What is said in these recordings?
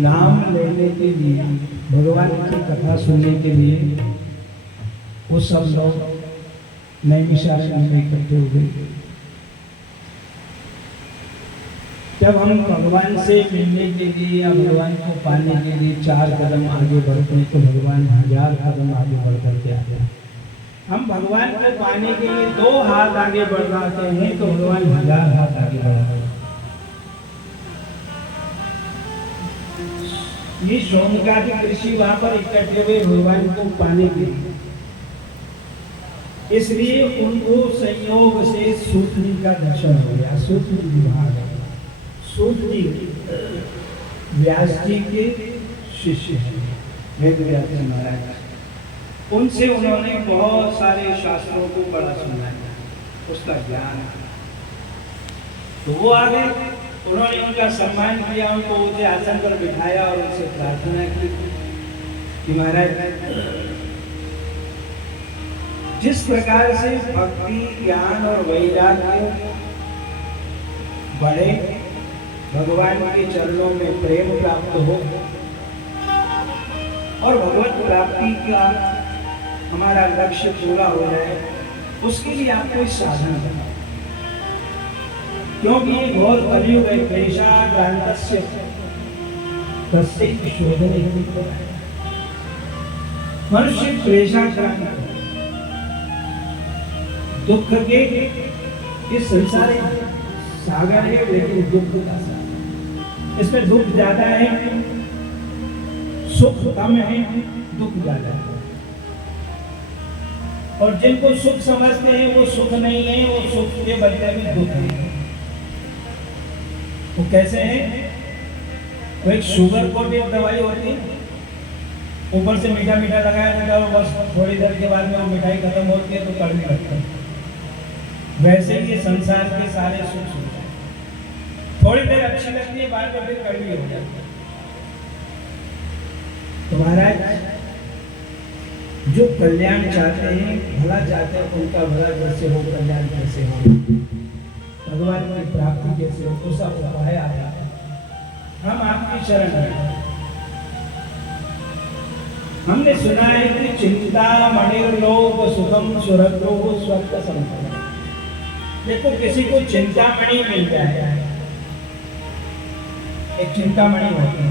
नाम लेने के लिए, भगवान की कथा सुनने के लिए वो सब लोग नैमिषारण्य में इकट्ठे हुए। जब हम भगवान से मिलने के लिए या भगवान को पाने के लिए 4 कदम आगे बढ़ते हैं तो भगवान 1000 कदम आगे बढ़ करके आते हैं। हम भगवान को पाने के लिए 2 हाथ आगे बढ़ाते हैं तो भगवान 1000 हाथ आगे बढ़ाते हैं। ये सोमनाथ ऋषि वहां पर इकट्ठे हुए भगवान को पाने के लिए, इसलिए उनको संयोग से सूत जी का दर्शन हो गया। सूत जी विभाग है, सूत जी व्यास जी के शिष्य हैं, वेद व्यास जी महाराज। उनसे उन्होंने बहुत सारे शास्त्रों को पढ़ा सुना है, उसका ज्ञान। तो वो आगे उन्होंने उनका सम्मान किया, उनको ऊंचे आसन पर बिठाया और उनसे प्रार्थना की कि महाराज जिस प्रकार से भक्ति, ज्ञान और वैराग्य बढ़े, भगवान के चरणों में प्रेम प्राप्त हो और भगवत प्राप्ति का हमारा लक्ष्य पूरा हो जाए, उसके लिए आपको इस साधन करना। क्योंकि ये घोर कलयुग है, क्लेशाक्रांतस्य तस्यैव शोधने। मनुष्य क्लेशाक्रांत, दुख के इस संसार सागर है, लेकिन दुख का सागर, इसमें दुख ज्यादा है, सुख कम है, दुख ज्यादा है। और जिनको सुख समझते हैं वो सुख नहीं है, वो सुख के बदले में दुख है। वो कैसे है? वो एक शुगर कोटेड दवाई होती है, ऊपर से मीठा मीठा लगाया जाता है और बस थोड़ी देर के बाद में वो मिठाई खत्म होती है तो कड़वी लगता है। वैसे ही ये संसार के सारे सुख सुख थोड़ी देर अच्छी लगती है, बाद में फिर कड़वी हो जाती है। तो महाराज जो कल्याण चाहते हैं, भला चाहते हैं, उनका भला कैसे हो, कल्याण कैसे हो, भगवान की प्राप्ति कैसे हो, उसका उपाय आता है। हम आपकी शरण में, हमने सुना है कि चिंता मणिर्लोभ सुखम सुरतो स्वस्थ संपदा। देखो किसी को चिंतामणि मिल जाए, एक चिंतामणि होती है,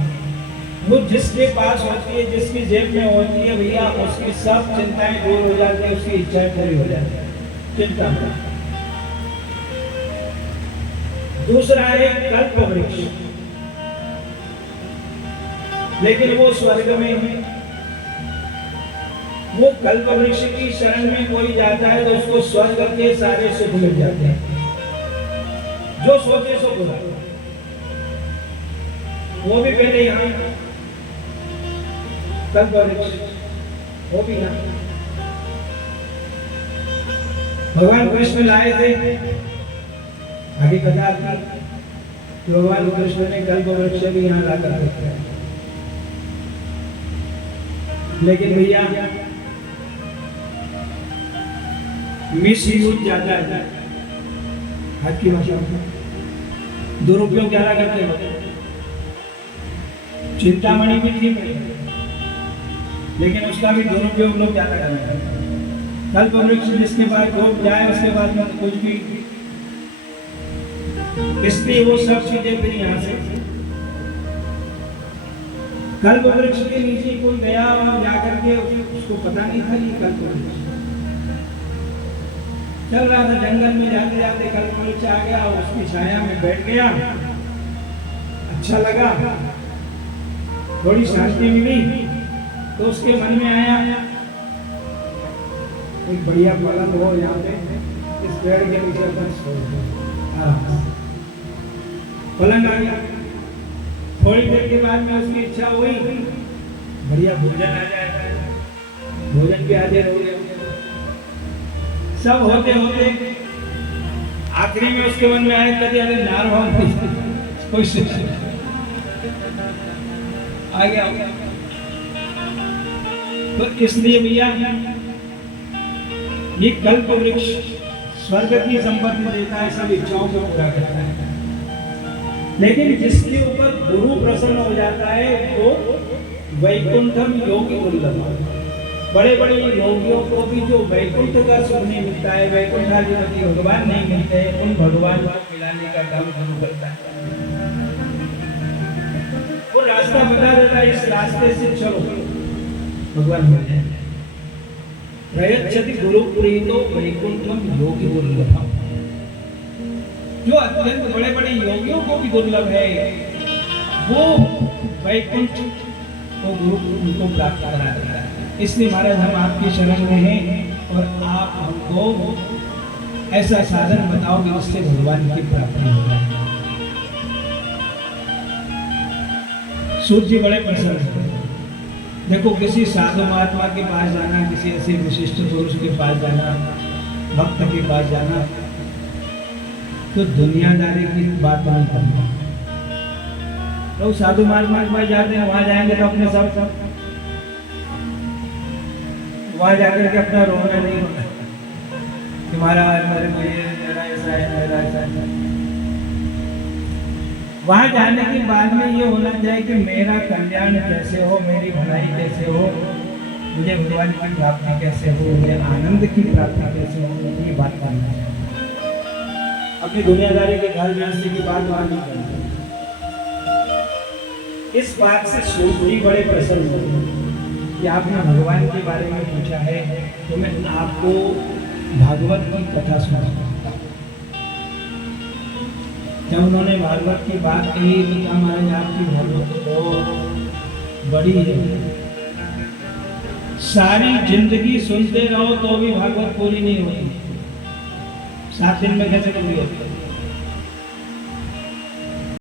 वो जिसके पास होती है, जिसकी जेब में होती है भैया, उसकी सब चिंताएं दूर हो जाती है, उसकी इच्छाएं पूरी हो जाती है। चिंतामणि। दूसरा है कल्प वृक्ष, लेकिन वो स्वर्ग में है। वो कल्प वृक्ष की शरण में कोई जाता है तो उसको स्वर्ग के सारे सुख मिल जाते हैं, जो सोचे सो पूरा। वो भी पहले यहाँ कल्प वृक्ष, वो भी यहाँ भगवान कृष्ण लाए थे। आगे कथा की भगवान कृष्ण ने कल्प वृक्ष भी यहाँ लाकर रखा है। लेकिन भैया मिसयूज ज्यादा है, आज की भाषा में दुरुपयोग ज्यादा करते हैं। चिंतामणि भी ठीक है, लेकिन उसका भी दुरुपयोग लोग ज्यादा कर रहे हैं। कल्प वृक्ष जिसके पास लोग जाए उसके बाद में कुछ भी, इसलिए वो सब चीजें फिर यहाँ से कल्प वृक्ष के नीचे कोई गया और जाकर के उसको पता नहीं था ये कल्प वृक्ष चल रहा था। जंगल में जाते जाते कल्प वृक्ष आ गया और उसकी छाया में बैठ गया, अच्छा लगा, थोड़ी शांति मिली। तो उसके मन में आया एक बढ़िया पलंग हो यहाँ पे, इस पेड़ के नीचे अपन सो जाए। पलंग आ गया। थोड़ी देर के बाद में उसकी इच्छा हुई बढ़िया भोजन आ जाए, भोजन भी हाजिर हो गया। सब होते होते आखिरी में उसके मन में आया कभी अरे नारवाल कोई आ गया। तो इसलिए भैया ये कल्प वृक्ष स्वर्ग की संपत्ति देता है, सब इच्छाओं को पूरा करता है। लेकिन जिसके ऊपर गुरु प्रसन्न हो जाता है वो वैकुंठम योगी दुर्लभ। बड़े बड़े योगियों को भी जो वैकुंठ का सुख नहीं मिलता है, वैकुंठाधिपति भगवान नहीं मिलते, उन भगवान को मिलाने का काम शुरू करता है। वो रास्ता बता देता है, इस रास्ते से चलो भगवान मिल जाए। प्रयच्छति गुरु प्रीतो वैकुंठम योगी दुर्लभ। जो अत्यंत बड़े बड़े योगियों को भी दुर्लभ है, वो वैकुंठ को गुरु उनको प्राप्त करा देता है। इसलिए महाराज हम आपकी शरण में हैं और आप हमको ऐसा साधन बताओगे जिससे भगवान की प्राप्ति हो जाए। सूर्य जी बड़े प्रसन्न हैं। देखो, किसी साधु महात्मा के पास जाना, किसी ऐसे विशिष्ट पुरुष के पास जाना, भक्त के पास जाना, तो दुनियादारी की बात नहीं करना। लोग साधु महात्मा के पास जाते हैं, वहां जाएंगे तो अपने सब वहां जाकर के अपना रोना नहीं होता कि महाराज मेरे को ये मेरा ऐसा है, मेरा ऐसा है। वहां जाने के बाद में ये होना चाहिए कि मेरा कल्याण कैसे हो, मेरी भलाई कैसे हो, मुझे भगवान की प्राप्ति कैसे हो, मुझे आनंद की प्राप्ति कैसे हो, ये बात करना चाहिए। अपनी दुनियादारी के घर गृहस्थी की बात वहां नहीं करनी। इस बात से सूर्य जी बड़े प्रसन्न हुए कि आपने भगवान के बारे में पूछा है, तो मैं आपको भागवत की कथा सुनाऊंगा। जब उन्होंने भागवत की बात कही तो क्या महाराज आपकी भागवत तो बड़ी है, सारी जिंदगी सुनते रहो तो भी भागवत पूरी नहीं होती। 7 दिन में कैसे पूरी होती?